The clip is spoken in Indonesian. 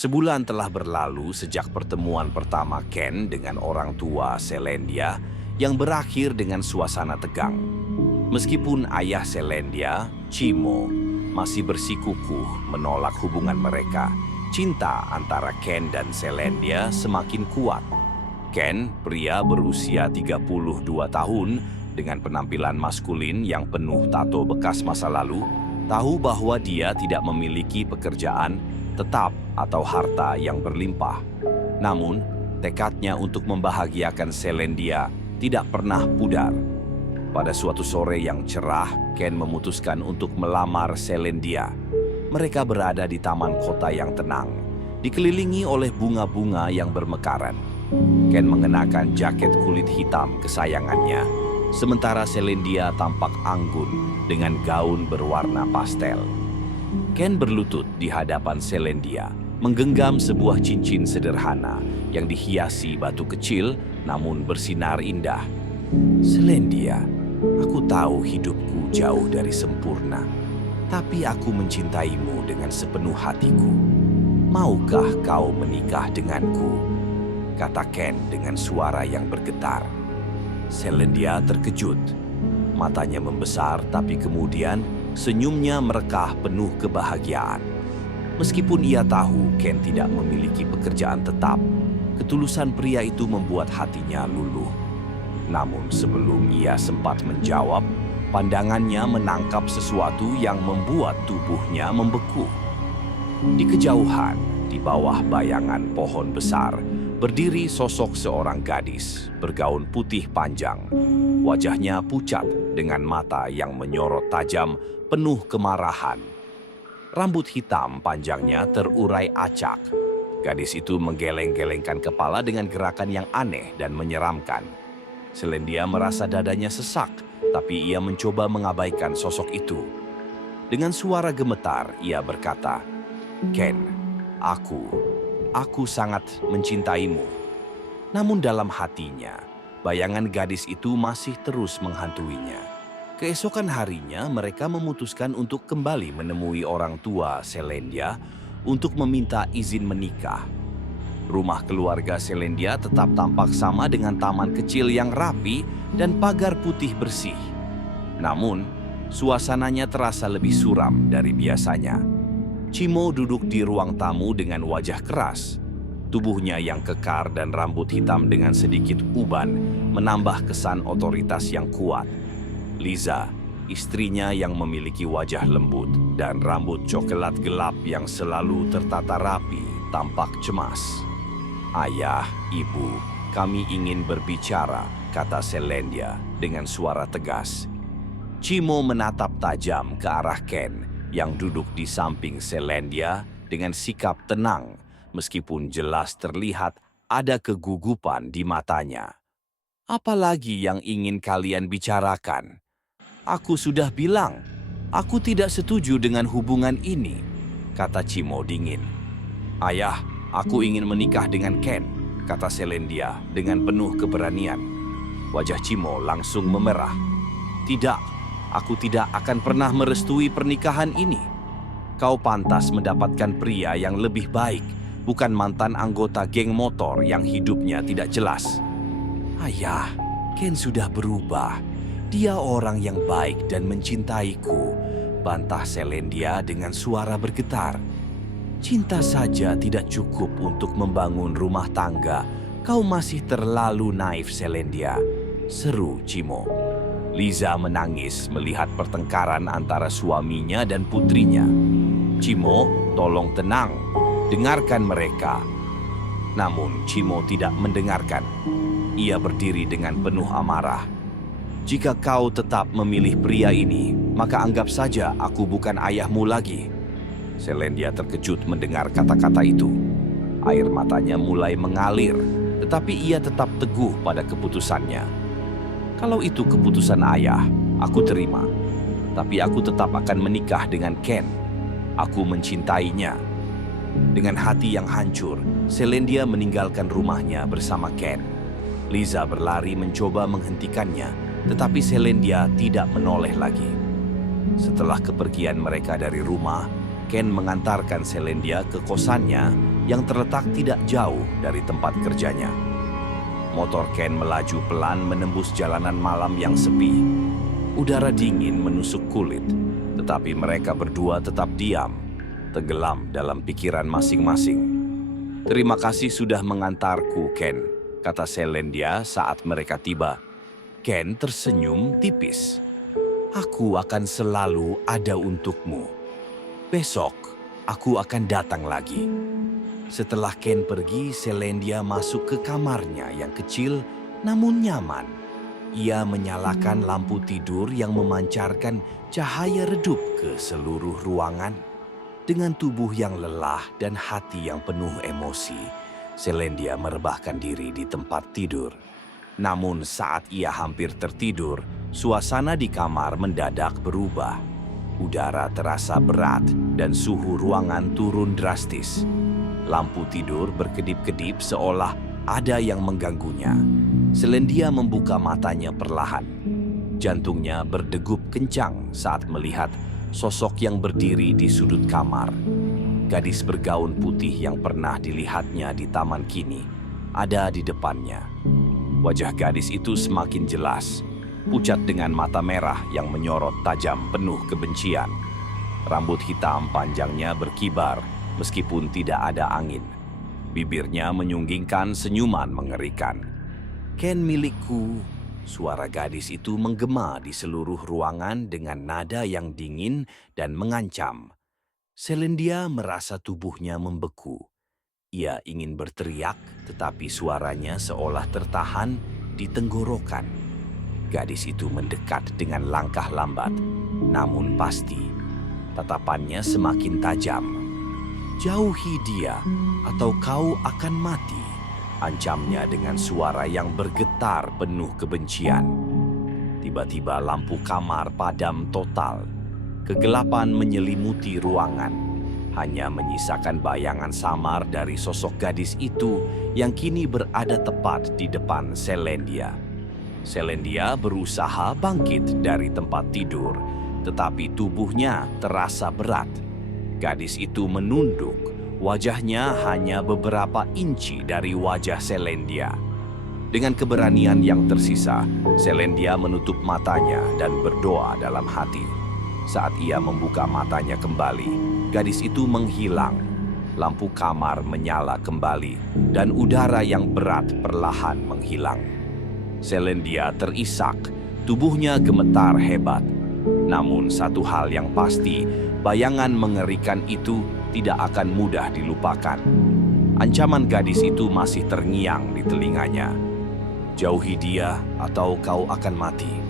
Sebulan telah berlalu sejak pertemuan pertama Ken dengan orang tua Selendia yang berakhir dengan suasana tegang. Meskipun ayah Selendia, Chimo, masih bersikukuh menolak hubungan mereka, cinta antara Ken dan Selendia semakin kuat. Ken, pria berusia 32 tahun dengan penampilan maskulin yang penuh tato bekas masa lalu, tahu bahwa dia tidak memiliki pekerjaan tetap atau harta yang berlimpah. Namun, tekadnya untuk membahagiakan Selendia tidak pernah pudar. Pada suatu sore yang cerah, Ken memutuskan untuk melamar Selendia. Mereka berada di taman kota yang tenang, dikelilingi oleh bunga-bunga yang bermekaran. Ken mengenakan jaket kulit hitam kesayangannya, sementara Selendia tampak anggun dengan gaun berwarna pastel. Ken berlutut di hadapan Selendia, menggenggam sebuah cincin sederhana yang dihiasi batu kecil namun bersinar indah. "Selendia, aku tahu hidupku jauh dari sempurna, tapi aku mencintaimu dengan sepenuh hatiku. Maukah kau menikah denganku?" kata Ken dengan suara yang bergetar. Selendia terkejut. Matanya membesar, tapi kemudian senyumnya merekah penuh kebahagiaan. Meskipun ia tahu Ken tidak memiliki pekerjaan tetap, ketulusan pria itu membuat hatinya luluh. Namun sebelum ia sempat menjawab, pandangannya menangkap sesuatu yang membuat tubuhnya membeku. Di kejauhan, di bawah bayangan pohon besar, berdiri sosok seorang gadis bergaun putih panjang. Wajahnya pucat dengan mata yang menyorot tajam, penuh kemarahan. Rambut hitam panjangnya terurai acak. Gadis itu menggeleng-gelengkan kepala dengan gerakan yang aneh dan menyeramkan. Selendia merasa dadanya sesak, tapi ia mencoba mengabaikan sosok itu. Dengan suara gemetar, ia berkata, "Ken, Aku sangat mencintaimu." Namun dalam hatinya, bayangan gadis itu masih terus menghantuinya. Keesokan harinya, mereka memutuskan untuk kembali menemui orang tua Selendia untuk meminta izin menikah. Rumah keluarga Selendia tetap tampak sama dengan taman kecil yang rapi dan pagar putih bersih. Namun, suasananya terasa lebih suram dari biasanya. Chimo duduk di ruang tamu dengan wajah keras. Tubuhnya yang kekar dan rambut hitam dengan sedikit uban menambah kesan otoritas yang kuat. Liza, istrinya yang memiliki wajah lembut dan rambut coklat gelap yang selalu tertata rapi, tampak cemas. "Ayah, ibu, kami ingin berbicara," kata Selendia dengan suara tegas. Chimo menatap tajam ke arah Ken yang duduk di samping Selendia dengan sikap tenang, meskipun jelas terlihat ada kegugupan di matanya. "Apa lagi yang ingin kalian bicarakan? Aku sudah bilang, aku tidak setuju dengan hubungan ini," kata Chimo dingin. "Ayah, aku ingin menikah dengan Ken," kata Selendia dengan penuh keberanian. Wajah Chimo langsung memerah. "Tidak. Aku tidak akan pernah merestui pernikahan ini. Kau pantas mendapatkan pria yang lebih baik, bukan mantan anggota geng motor yang hidupnya tidak jelas." "Ayah, Ken sudah berubah. Dia orang yang baik dan mencintaiku," bantah Selendia dengan suara bergetar. "Cinta saja tidak cukup untuk membangun rumah tangga. Kau masih terlalu naif, Selendia," seru Chimo. Liza menangis melihat pertengkaran antara suaminya dan putrinya. "Chimo, tolong tenang. Dengarkan mereka." Namun Chimo tidak mendengarkan. Ia berdiri dengan penuh amarah. "Jika kau tetap memilih pria ini, maka anggap saja aku bukan ayahmu lagi." Selendia terkejut mendengar kata-kata itu. Air matanya mulai mengalir, tetapi ia tetap teguh pada keputusannya. "Kalau itu keputusan ayah, aku terima. Tapi aku tetap akan menikah dengan Ken. Aku mencintainya." Dengan hati yang hancur, Selendia meninggalkan rumahnya bersama Ken. Liza berlari mencoba menghentikannya, tetapi Selendia tidak menoleh lagi. Setelah kepergian mereka dari rumah, Ken mengantarkan Selendia ke kosannya yang terletak tidak jauh dari tempat kerjanya. Motor Ken melaju pelan menembus jalanan malam yang sepi. Udara dingin menusuk kulit, tetapi mereka berdua tetap diam, tenggelam dalam pikiran masing-masing. "Terima kasih sudah mengantarku, Ken," kata Selendia saat mereka tiba. Ken tersenyum tipis. "Aku akan selalu ada untukmu. Besok, aku akan datang lagi." Setelah Ken pergi, Selendia masuk ke kamarnya yang kecil namun nyaman. Ia menyalakan lampu tidur yang memancarkan cahaya redup ke seluruh ruangan. Dengan tubuh yang lelah dan hati yang penuh emosi, Selendia merebahkan diri di tempat tidur. Namun saat ia hampir tertidur, suasana di kamar mendadak berubah. Udara terasa berat dan suhu ruangan turun drastis. Lampu tidur berkedip-kedip seolah ada yang mengganggunya. Selendia membuka matanya perlahan. Jantungnya berdegup kencang saat melihat sosok yang berdiri di sudut kamar. Gadis bergaun putih yang pernah dilihatnya di taman kini ada di depannya. Wajah gadis itu semakin jelas, pucat dengan mata merah yang menyorot tajam penuh kebencian. Rambut hitam panjangnya berkibar meskipun tidak ada angin. Bibirnya menyunggingkan senyuman mengerikan. "Ken milikku," suara gadis itu menggema di seluruh ruangan dengan nada yang dingin dan mengancam. Selendia merasa tubuhnya membeku. Ia ingin berteriak, tetapi suaranya seolah tertahan di tenggorokan. Gadis itu mendekat dengan langkah lambat, namun pasti. Tatapannya semakin tajam. "Jauhi dia, atau kau akan mati," ancamnya dengan suara yang bergetar penuh kebencian. Tiba-tiba lampu kamar padam total. Kegelapan menyelimuti ruangan, hanya menyisakan bayangan samar dari sosok gadis itu yang kini berada tepat di depan Selendia. Selendia berusaha bangkit dari tempat tidur, tetapi tubuhnya terasa berat. Gadis itu menunduk, wajahnya hanya beberapa inci dari wajah Selendia. Dengan keberanian yang tersisa, Selendia menutup matanya dan berdoa dalam hati. Saat ia membuka matanya kembali, gadis itu menghilang. Lampu kamar menyala kembali, dan udara yang berat perlahan menghilang. Selendia terisak, tubuhnya gemetar hebat. Namun satu hal yang pasti, bayangan mengerikan itu tidak akan mudah dilupakan. Ancaman gadis itu masih terngiang di telinganya. "Jauhi dia atau kau akan mati."